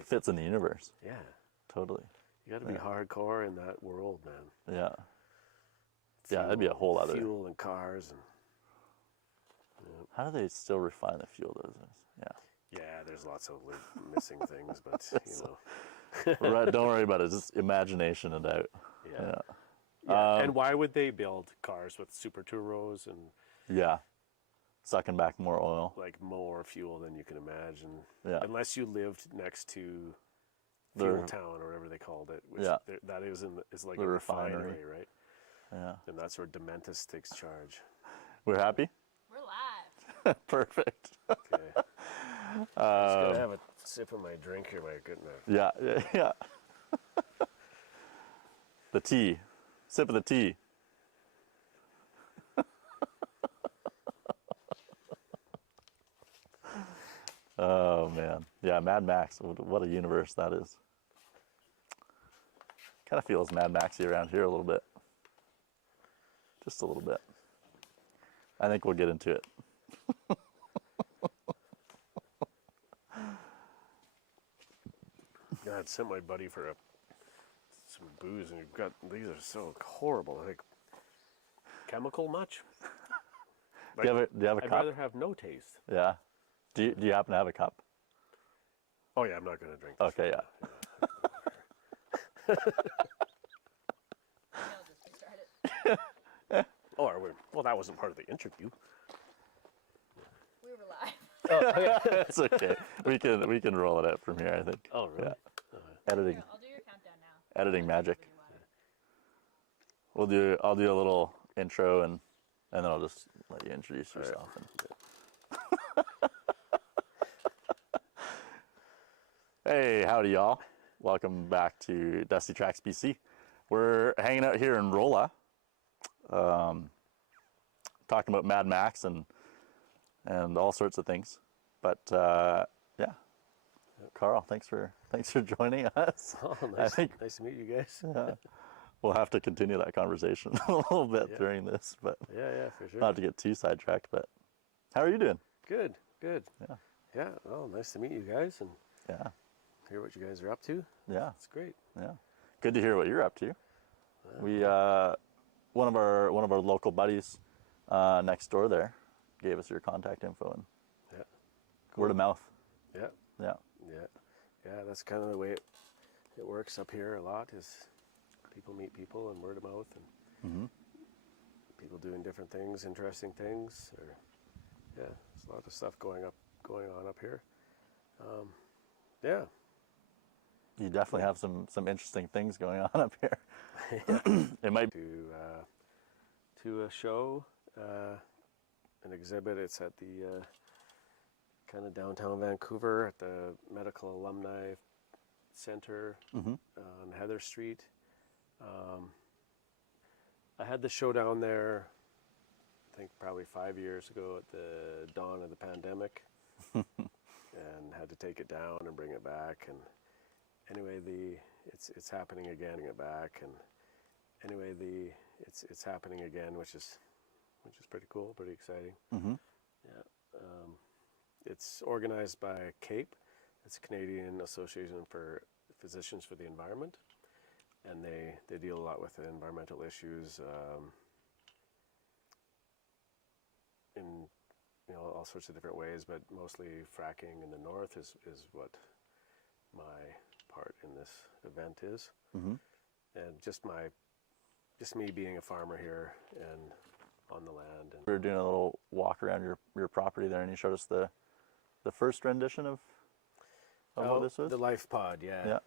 Like, fits in the universe. Yeah. Totally. You got to be hardcore in that world, man. Yeah. Fuel, yeah, that'd be a whole other... Fuel and cars and... How do they still refine the fuel those days? Yeah. Yeah, there's lots of missing things, but, you know. Right, don't worry about it. Just imagination and doubt. Yeah. And why would they build cars with super turbos and... Yeah. Sucking back more oil. Like more fuel than you can imagine. Yeah. Unless you lived next to Fuel Town or whatever they called it, which that is like a refinery, right? Yeah. And that's where Dementis takes charge. We're happy? We're live. Perfect. Okay. I'm just going to have a sip of my drink here, my goodness. Yeah. The tea. Sip of the tea. Oh, man. Yeah, Mad Max. What a universe that is. Kind of feels Mad Maxy around here a little bit. Just a little bit. I think we'll get into it. I sent my buddy for some booze, and you've got these are so horrible. Like chemical much? Like, do you have a I'd cup? rather have no taste. Yeah. Do you happen to have a cup? Oh yeah, I'm not going to drink this. Okay, yeah. I'll just restart it. Well, that wasn't part of the interview. We were live. It's okay. We can roll it out from here, I think. Oh really? Yeah. Editing. Here, I'll do your countdown now. Editing magic. Really water. I'll do a little intro and then I'll just let you introduce yourself. Hey, howdy y'all. Welcome back to Dusty Tracks BC. We're hanging out here in Rolla, talking about Mad Max and all sorts of things. But yeah, Karl, thanks for joining us. Oh, nice to meet you guys. We'll have to continue that conversation a little bit during this, but Yeah, for sure. not to get too sidetracked. But how are you doing? Good. Yeah. Yeah. Well, nice to meet you guys and Yeah. hear what you guys are up to. Yeah. It's great. Yeah. Good to hear what you're up to. We one of our local buddies next door there gave us your contact info and Yeah. word of mouth. Yeah. Yeah. Yeah. Yeah. That's kind of the way it works up here a lot. Is people meet people and word of mouth and people doing different things, interesting things. Or yeah, there's a lot of stuff going on up here. Yeah. You definitely have some interesting things going on up here. It might be To a show, an exhibit. It's at the kind of downtown Vancouver at the Medical Alumni Center on Heather Street. I had the show down there, I think probably 5 years ago at the dawn of the pandemic, and had to take it down and bring it back. And anyway, it's happening again, bring it back. And anyway, it's happening again, which is pretty cool, pretty exciting. Yeah. It's organized by CAPE. It's a Canadian Association for Physicians for the Environment, and they deal a lot with environmental issues in all sorts of different ways, but mostly fracking in the north is what my part in this event is. And just me being a farmer here and on the land. And we were doing a little walk around your property there, and you showed us the first rendition of what this was. The Life Pod, yeah. Yeah.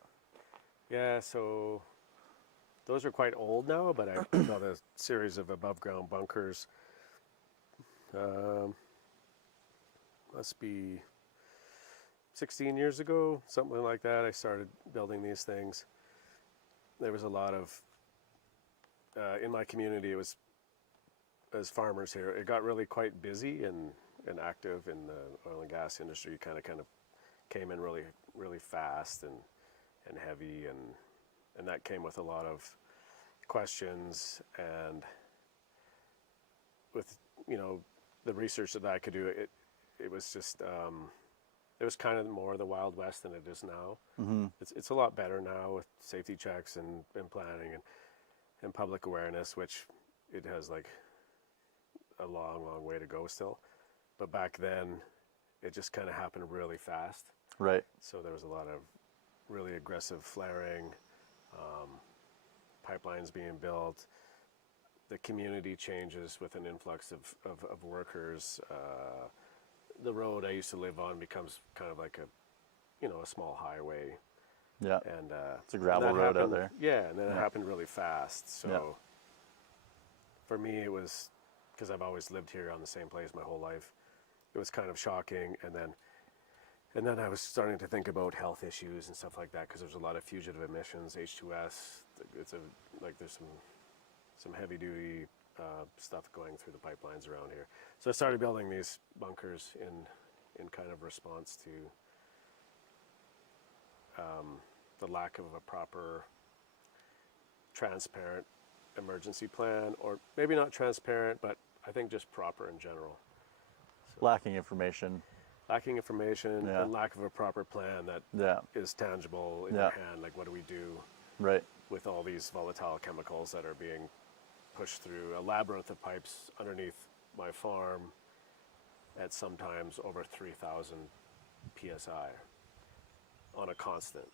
Yeah, so those are quite old now, but I built a series of above ground bunkers. Must be 16 years ago, something like that. I started building these things. There was a lot of in my community. It was, as farmers here, it got really quite busy and active in the oil and gas industry. Kind of came in really fast and heavy, and that came with a lot of questions. And with the research that I could do, it was just it was kind of more the Wild West than it is now. Mm-hmm. It's a lot better now with safety checks and planning and public awareness, which it has like a long way to go still. But back then, it just kind of happened really fast. Right. So there was a lot of really aggressive flaring, pipelines being built, the community changes with an influx of workers. The road I used to live on becomes kind of like a small highway. Yeah. And It's a gravel that road out happened- there. Yeah, and then it Yeah. happened really fast. So Yeah. for me, it was, because I've always lived here on the same place my whole life, it was kind of shocking. And then I was starting to think about health issues and stuff like that, because there's a lot of fugitive emissions, H2S. There's some heavy duty stuff going through the pipelines around here. So I started building these bunkers in kind of response to the lack of a proper, transparent emergency plan, or maybe not transparent, but I think just proper in general. Lacking information. Lacking information Yeah. and lack of a proper plan that Yeah. is tangible in Yeah. your hand. Like, what do we do Right. with all these volatile chemicals that are being pushed through a labyrinth of pipes underneath my farm at sometimes over 3,000 psi on a constant.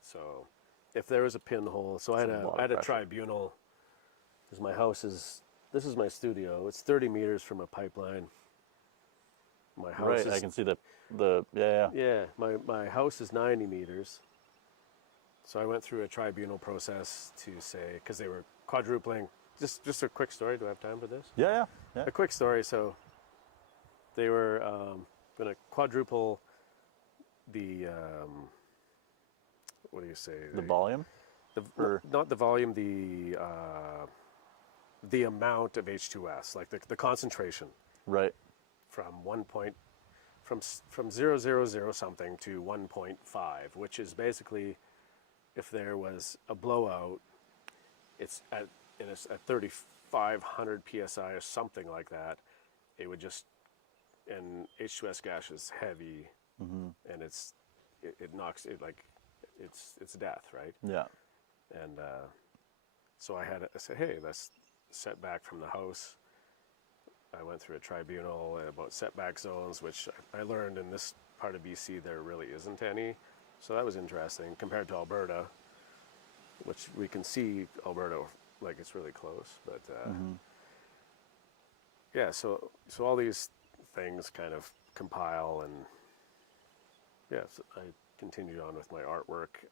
So if there was a pinhole, so That's a lot I had of a pressure. tribunal, because my house this is my studio. It's 30 meters from a pipeline. My house Right. is, I can see yeah. yeah, my house is 90 meters. So I went through a tribunal process to say, because they were quadrupling. Just a quick story. Do I have time for this? Yeah. Yeah. A quick story. So they were going to quadruple the what do you say? The volume. or- Not the volume, the amount of H2S, like the concentration Right. from from 0.000 something to 1.5, which is basically, if there was a blowout, it's at 3,500 psi or something like that. It would just, and H2S gas is heavy, and it knocks it, like it's death, right? Yeah. And so I said, hey, that's setback from the house. I went through a tribunal about setback zones, which I learned in this part of BC there really isn't any. So that was interesting compared to Alberta, which we can see Alberta like it's really close. But yeah, so all these things kind of compile, and yeah, so I continued on with my artwork.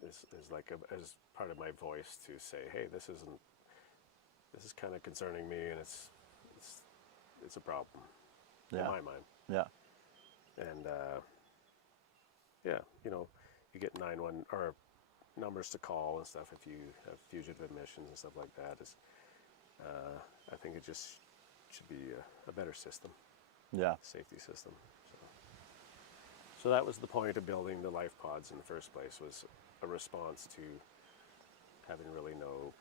Is like as part of my voice to say, hey, this is kind of concerning me, and it's a problem in Yeah. my mind. Yeah. And yeah, you get 911 or numbers to call and stuff if you have fugitive emissions and stuff like that. I think it just should be a better system, Yeah. safety system. So that was the point of building the life pods in the first place, was a response to having really no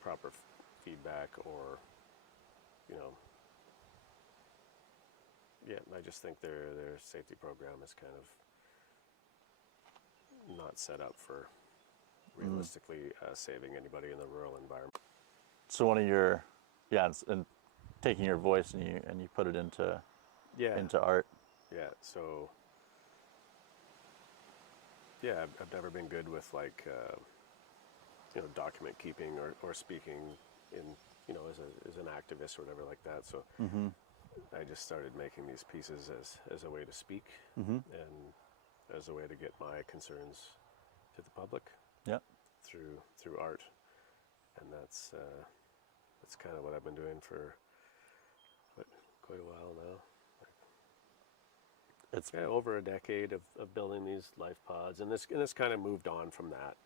proper feedback, or yeah, I just think their safety program is kind of not set up for realistically saving anybody in the rural environment. So one of your, and taking your voice and you put it into Yeah. art. Yeah, so yeah, I've never been good with like document keeping or speaking in as an activist or whatever like that. So I just started making these pieces as a way to speak and as a way to get my concerns to the public. Yeah. Through art, and that's kind of what I've been doing for quite a while now. It's Yeah, over a decade of building these life pods, and this kind of moved on from that.